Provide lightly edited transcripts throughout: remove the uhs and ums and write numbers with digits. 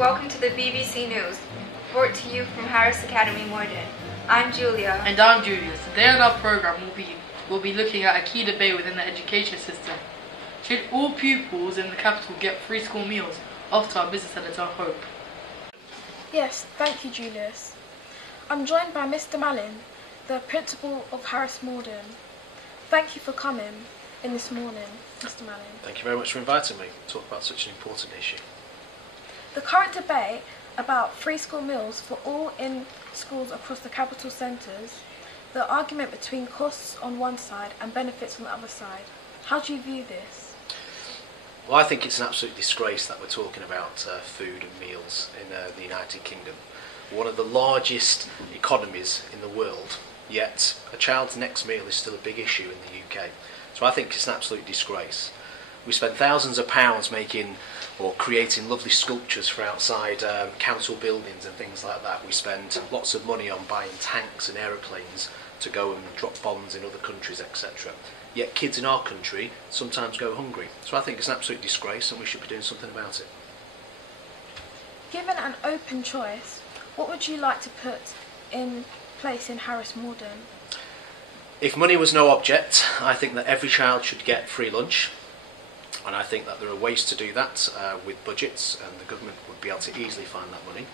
welcome to the BBC News, brought to you from Harris Academy Morden. I'm Julia. And I'm Julius. Today on our programme we'll be looking at a key debate within the education system. Should all pupils in the capital get free school meals? Off to our business editor, Hope. Yes, thank you, Julius. I'm joined by Mr. Mallin, the principal of Harris Morden. Thank you for coming in this morning, Mr. Mallin. Thank you very much for inviting me to talk about such an important issue. The current debate about free school meals for all in schools across the capital centres, the argument between costs on one side and benefits on the other side. How do you view this? Well, I think it's an absolute disgrace that we're talking about food and meals in the United Kingdom. One of the largest economies in the world, yet a child's next meal is still a big issue in the UK. So I think it's an absolute disgrace. We spend thousands of pounds making or creating lovely sculptures for outside council buildings and things like that. We spend lots of money on buying tanks and aeroplanes to go and drop bombs in other countries, etc. Yet kids in our country sometimes go hungry. So I think it's an absolute disgrace and we should be doing something about it. Given an open choice, what would you like to put in place in Harris Morden? If money was no object, I think that every child should get free lunch. And I think that there are ways to do that with budgets, and the government would be able to easily find that money.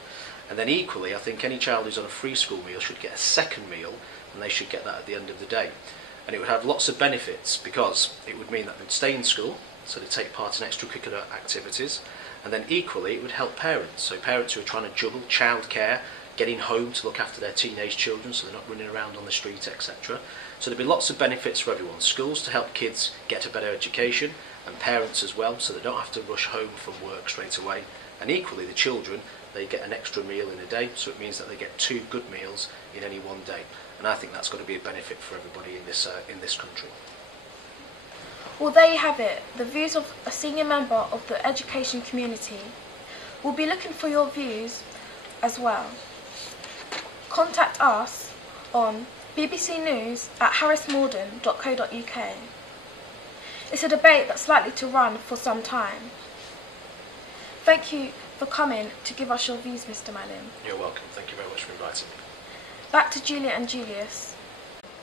And then equally, I think any child who's on a free school meal should get a second meal, and they should get that at the end of the day. And it would have lots of benefits, because it would mean that they'd stay in school, so they'd take part in extracurricular activities, and then equally it would help parents. So parents who are trying to juggle childcare, getting home to look after their teenage children so they're not running around on the street, etc. So there'd be lots of benefits for everyone. Schools to help kids get a better education, and parents as well, so they don't have to rush home from work straight away. And equally the children, they get an extra meal in a day, so it means that they get 2 good meals in any one day. And I think that's got to be a benefit for everybody in this country. Well, there you have it, the views of a senior member of the education community. We'll be looking for your views as well. Contact us on bbcnews@harrismorden.co.uk. It's a debate that's likely to run for some time. Thank you for coming to give us your views, Mr. Mallin. You're welcome. Thank you very much for inviting me. Back to Julia and Julius.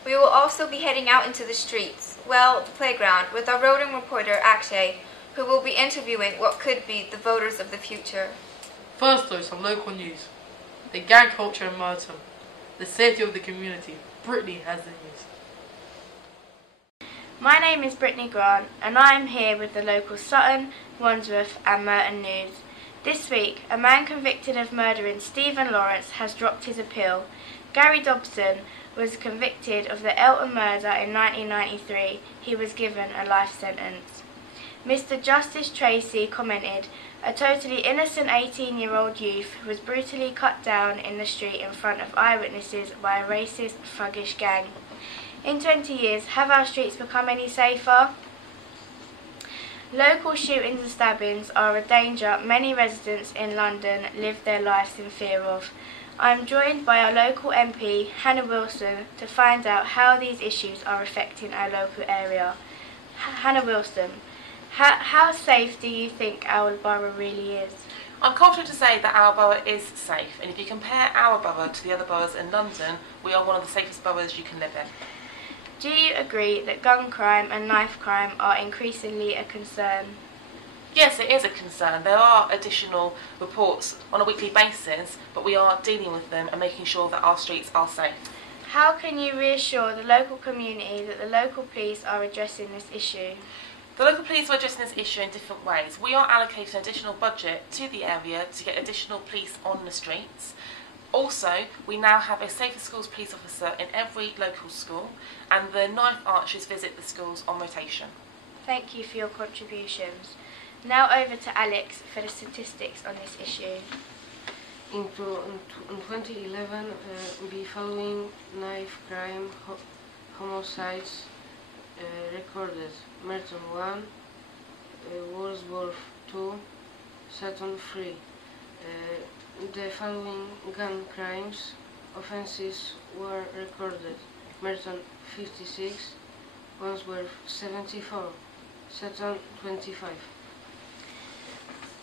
We will also be heading out into the streets, the playground, with our roving reporter Akshay, who will be interviewing what could be the voters of the future. First though, some local news. The gang culture in Merton. The safety of the community. Brittany has the news. My name is Brittany Grant and I am here with the local Sutton, Wandsworth and Merton news. This week, a man convicted of murdering Stephen Lawrence has dropped his appeal. Gary Dobson was convicted of the Elton murder in 1993. He was given a life sentence. Mr. Justice Tracy commented, "A totally innocent 18-year-old youth was brutally cut down in the street in front of eyewitnesses by a racist, thuggish gang. In 20 years, have our streets become any safer?" Local shootings and stabbings are a danger many residents in London live their lives in fear of. I am joined by our local MP, Hannah Wilson, to find out how these issues are affecting our local area. Hannah Wilson, how safe do you think our borough really is? I'm confident to say that our borough is safe, and if you compare our borough to the other boroughs in London, we are one of the safest boroughs you can live in. Do you agree that gun crime and knife crime are increasingly a concern? Yes, it is a concern. There are additional reports on a weekly basis, but we are dealing with them and making sure that our streets are safe. How can you reassure the local community that the local police are addressing this issue? The local police are addressing this issue in different ways. We are allocating additional budget to the area to get additional police on the streets. Also, we now have a Safer Schools police officer in every local school, and the knife archers visit the schools on rotation. Thank you for your contributions. Now over to Alex for the statistics on this issue. In 2011, the following knife crime homicides recorded: Merton 1, Wandsworth 2, Sutton 3. The following gun crimes offences were recorded: Merton 56, Wandsworth 74, Sutton 25.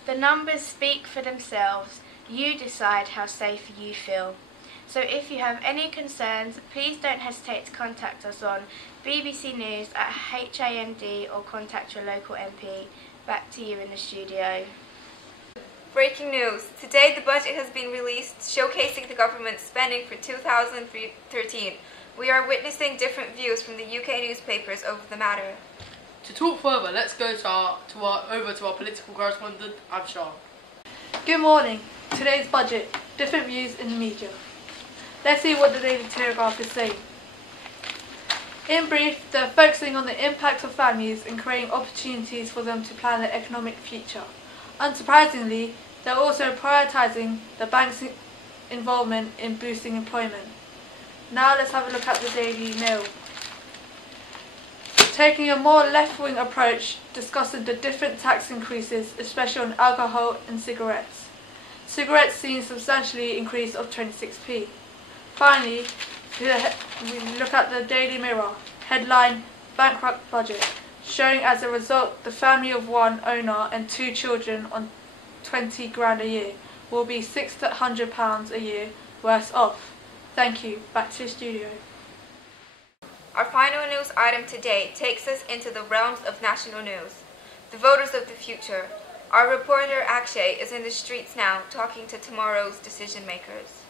The numbers speak for themselves. You decide how safe you feel. So if you have any concerns, please don't hesitate to contact us on BBC News at HAMD or contact your local MP. Back to you in the studio. Breaking news. Today the budget has been released showcasing the government's spending for 2013. We are witnessing different views from the UK newspapers over the matter. To talk further, let's go over to our political correspondent, Abshar. Good morning. Today's budget. Different views in the media. Let's see what the Daily Telegraph is saying. In brief, they're focusing on the impact of families and creating opportunities for them to plan their economic future. Unsurprisingly, they're also prioritising the bank's involvement in boosting employment. Now let's have a look at the Daily Mail. Taking a more left-wing approach, discussing the different tax increases, especially on alcohol and cigarettes. Cigarettes seen substantially increase of 26p. Finally, we look at the Daily Mirror. Headline, bankrupt budget, showing as a result the family of one owner and 2 children on 20 grand a year will be £600 a year worse off. Thank you. Back to the studio. Our final news item today takes us into the realms of national news. The voters of the future. Our reporter Akshay is in the streets now talking to tomorrow's decision makers.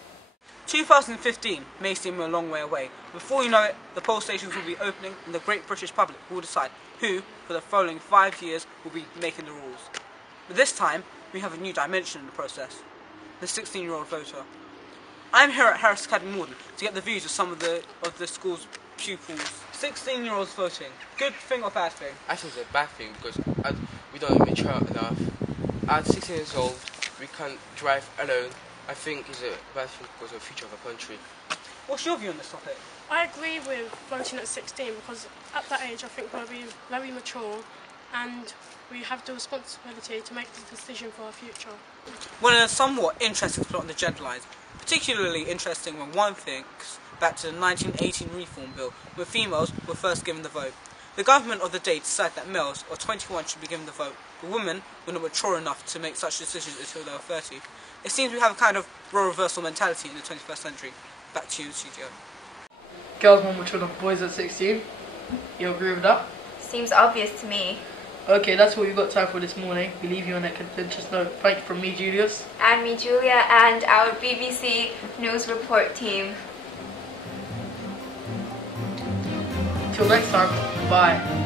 2015 may seem a long way away. Before you know it, the poll stations will be opening and the great British public will decide who, for the following 5 years, will be making the rules. But this time, we have a new dimension in the process. The 16-year-old voter. I'm here at Academy Morden to get the views of some of the school's pupils. 16-year-olds voting. Good thing or bad thing? I think it's a bad thing because we don't mature enough. At 16 years old, we can't drive alone. I think it's a bad thing because of the future of the country. What's your view on this topic? I agree with voting at 16 because at that age I think we'll be very mature and we have the responsibility to make the decision for our future. Well, in a somewhat interesting spot on the gender lines, particularly interesting when one thinks back to the 1918 Reform Bill, where females were first given the vote. The government of the day decided that males of 21 should be given the vote, but women were not mature enough to make such decisions until they were 30. It seems we have a kind of role reversal mentality in the 21st century. Back to you, studio. Girls more mature than boys at 16. You agree with that? Seems obvious to me. Okay, that's what we've got time for this morning. We leave you on a contentious note. Thank you from me, Julius. And me, Julia, and our BBC News Report team. Till next time, bye.